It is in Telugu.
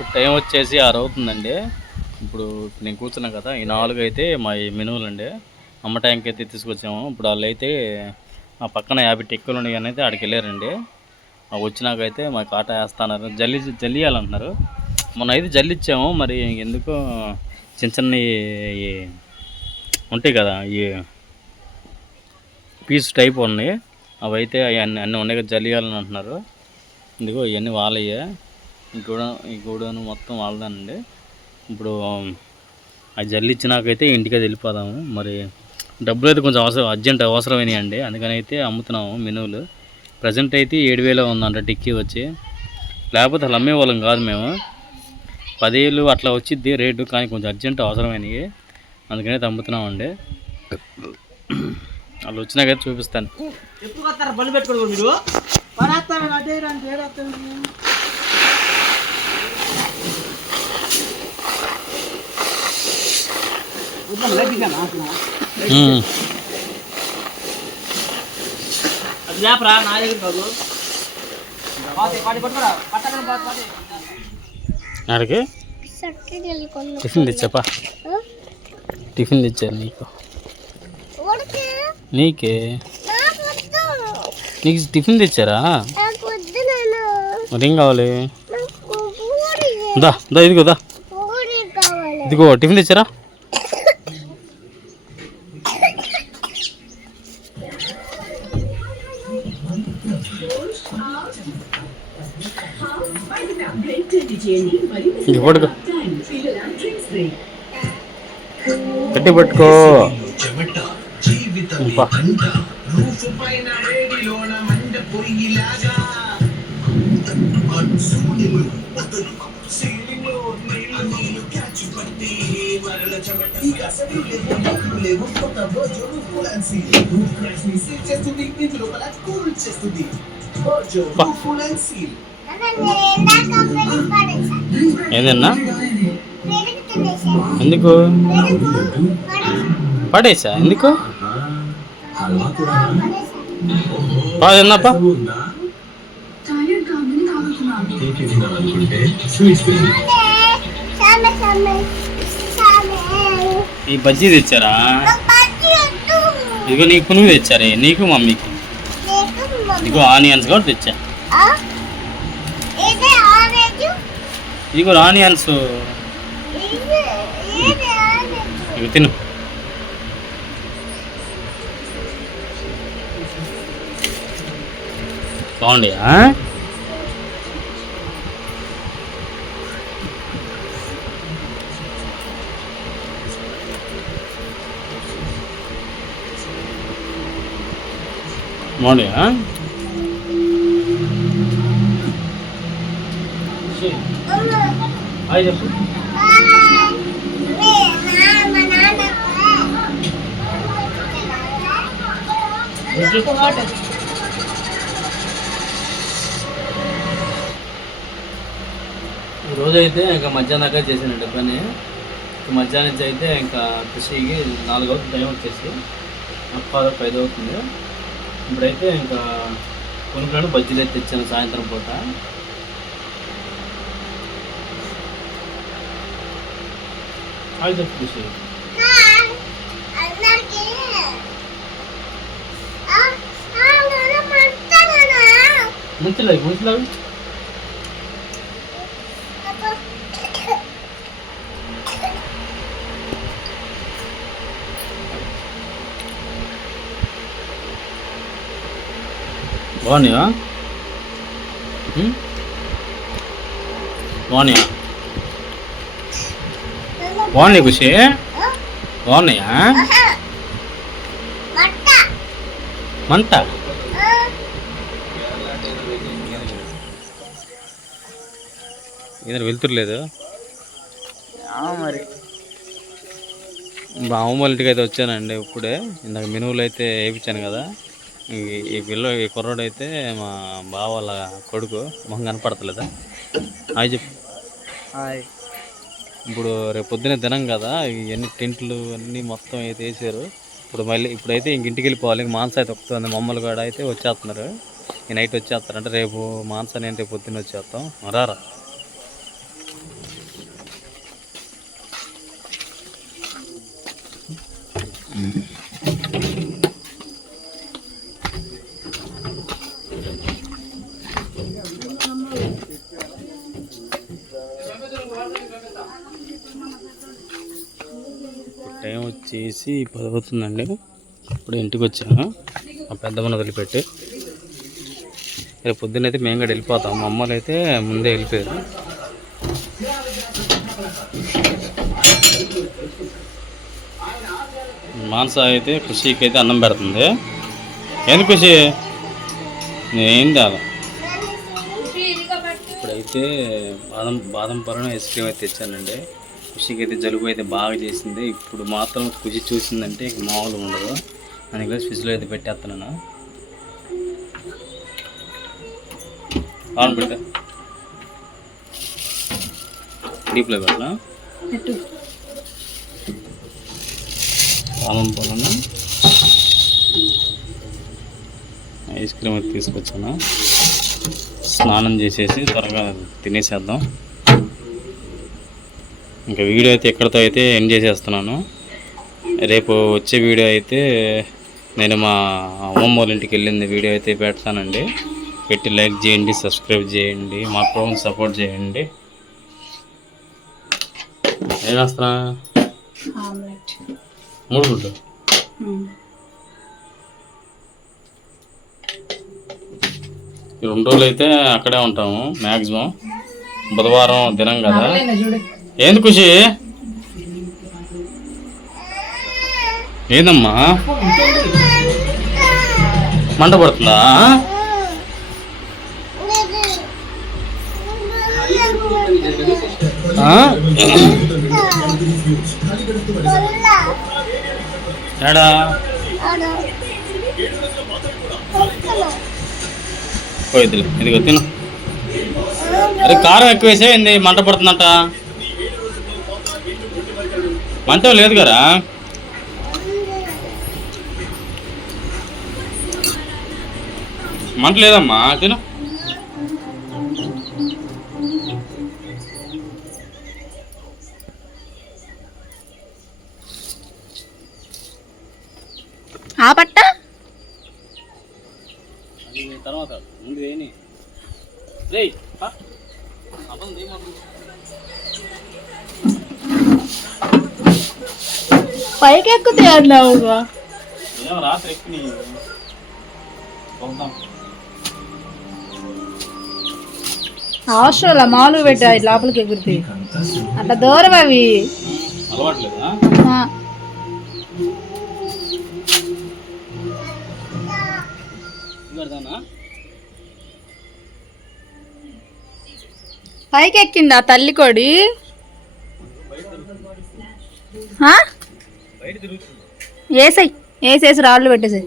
ఇప్పుడు టైం వచ్చేసి ఆరు అవుతుందండి. ఇప్పుడు నేను కూర్చున్నా కదా ఈ నాలుగు అయితే మా ఈ మెనువులు అండి అమ్మ ట్యాంక్ అయితే తీసుకొచ్చాము. ఇప్పుడు వాళ్ళు అయితే ఆ పక్కన యాభై టెక్కులు ఉన్నాయి అని అయితే ఆడికి వెళ్ళారండి. ఆ వచ్చినాకైతే మా కాట వేస్తున్నారు. జల్లి జల్లియాలంటున్నారు. మొన్న అయితే జల్లిచ్చాము మరి ఎందుకో చిన్న చిన్న ఉంటాయి కదా ఈ పీస్ టైప్ ఉన్నాయి. అవి అయితే అన్ని అన్నీ ఉన్నాయి కదా జల్లియాలని అంటున్నారు ఎందుకో ఇవన్నీ వాళ్ళయ్యే ఈ గూడ ఈ గోడౌన్ మొత్తం వాళ్ళదానండి ఇప్పుడు ఆ జల్లి ఇచ్చినాకైతే ఇంటికి వెళ్ళిపోదాము. మరి డబ్బులు అయితే కొంచెం అవసరం అర్జెంట్ అవసరమైనాయి అండి అందుకని అయితే అమ్ముతున్నాము మెనువులు. ప్రజెంట్ అయితే ఏడు వేలు ఉందంట టిక్కీ వచ్చి. లేకపోతే అమ్మే అమ్మేవాళ్ళం కాదు మేము. పదివేలు అట్లా వచ్చిద్ది రేటు కానీ కొంచెం అర్జెంట్ అవసరమైనవి అందుకని అయితే అమ్ముతున్నామండి. వాళ్ళు వచ్చినాకైతే చూపిస్తాను. టిఫిన్ తెచ్చాపా. టిఫిన్ తెచ్చారు నీకు. నీకే? నీకు టిఫిన్ తెచ్చారా? మరి కావాలి? దా దా ఇదిగో దా. ఇదిగో టిఫిన్ తెచ్చారా? ఇంక పడుకో గట్టి పట్టుకో. ఇంపా. ఏందన్నా? ఎందుకు? పడేసా? ఎందుకు? తిన్నాపా ఈ బజ్జీ తెచ్చారా? ఇదిగో నీకు పునుగు తెచ్చారే నీకు మమ్మీకి. ఇదిగో ఆనియన్స్ కూడా తెచ్చా. ఇదిగో ఆనియన్స్ ఇవి తిను బాగుండి బాగుండి హాయ్ చెప్పు. ఈరోజు అయితే ఇంకా మధ్యాహ్నం దాకా చేసానండి పని. మధ్యాహ్నం నుంచి అయితే ఇంకా కృషికి నాలుగు అవుతుంది టైం వచ్చేసి. పదొక ఐదు అవుతుంది. ఇప్పుడైతే ఇంకా కొనుక్కొని బజ్జీలు అయితే తెచ్చాను సాయంత్రం పూట. హాయ్ చెప్పు కృషి మంచిలేదు మంచిలేదు బాగున్నాయా ఉం? బాగున్నాయా బాగున్నాయి ఖుషి బాగున్నాయా? మంట ఏదైనా వెళ్తుర్లేదు మరి. వాళ్ళ ఇంటికి అయితే వచ్చానండి ఇప్పుడే. ఇందాక మెనువులు అయితే వేయించాను కదా. ఈ- ఈ పిల్ల ఈ కుర్రోడు అయితే మా బావ వాళ్ళ కొడుకు. మొహం కనపడతలేదా? హాయ్ చెప్పు. హాయ్. ఇప్పుడు రేపు పొద్దునే దినం కదా ఇవన్నీ టెంట్లు అన్నీ మొత్తం అయితే వేసారు. ఇప్పుడు మళ్ళీ ఇప్పుడైతే ఇంక ఇంటికి వెళ్ళిపోవాలి. ఇంక అయితే వస్తుంది మమ్మల్ని కూడా అయితే వచ్చేస్తున్నారు. ఈ నైట్ వచ్చేస్తారు అంటే రేపు మాంసాన్ని నేను రేపు పొద్దున్న వచ్చేస్తాం. రారా? Mm-hmm. టైం వచ్చేసి పది అవుతుందండి ఇప్పుడు ఇంటికి వచ్చాను. మా పెద్దమ్మని వదిలిపెట్టి. రేపు పొద్దున్నైతే మేము కూడా వెళ్ళిపోతాం. మా అమ్మలు అయితే ముందే వెళ్ళిపోయారు. మానస అయితే ఖుషికి అయితే అన్నం పెడుతుంది. ఏంది ఖుషి నేనేం తేలా ఇప్పుడైతే బాదం బాదం పరణ ఐస్ క్రీమ్ అయితే తెచ్చానండి. ఖుషికి అయితే జలుబు అయితే బాగా చేసింది. ఇప్పుడు మాత్రం ఖుషి చూసిందంటే ఇక మామూలుగా ఉండదు. అని కూడా ఫ్రిడ్జ్లో అయితే పెట్టేస్తున్నాను. అవును పెట్టా. డీప్లో పెట్టనా? ఐస్ క్రీమ్ అయితే తీసుకొచ్చాను. స్నానం చేసేసి త్వరగా తినేసేద్దాం. ఇంకా వీడియో అయితే ఎక్కడితో అయితే ఎండ్ చేసేస్తున్నాను. రేపు వచ్చే వీడియో అయితే నేను మా అమ్మమ్మ వాళ్ళ ఇంటికి వెళ్ళింది వీడియో అయితే పెడతానండి. పెట్టి లైక్ చేయండి సబ్స్క్రైబ్ చేయండి మా ప్రోగ్రామ్ సపోర్ట్ చేయండి. ఏం చేస్తున్నా? మూడు గుడ్లు. రెండు రోజులు అయితే అక్కడే ఉంటాము మ్యాక్సిమం బుధవారం దినం కదా. ఏంది ఖుషి? ఏందమ్మా? మంట పడుతుందా? ఆ? ఏడా? ఇదిగో తిను. అరే కారం ఎక్కువ వేసేయండి మంట పడుతుందంట. మంట లేదు కదా? మంట లేదమ్మా తిను. ఆ పట్ట తర్వాత ముందు ఏని రే పైకి ఎక్కుతే అన్నావుగా రాత్రి అవసరం మామూలుగా పెట్టా లోపలికి ఎగురుతాయి. అట్లా దూరం అవి. పైకి ఎక్కిందా తల్లి కొడి? వేసేయ్ వేసేసి రాళ్ళు పెట్టేసాయి.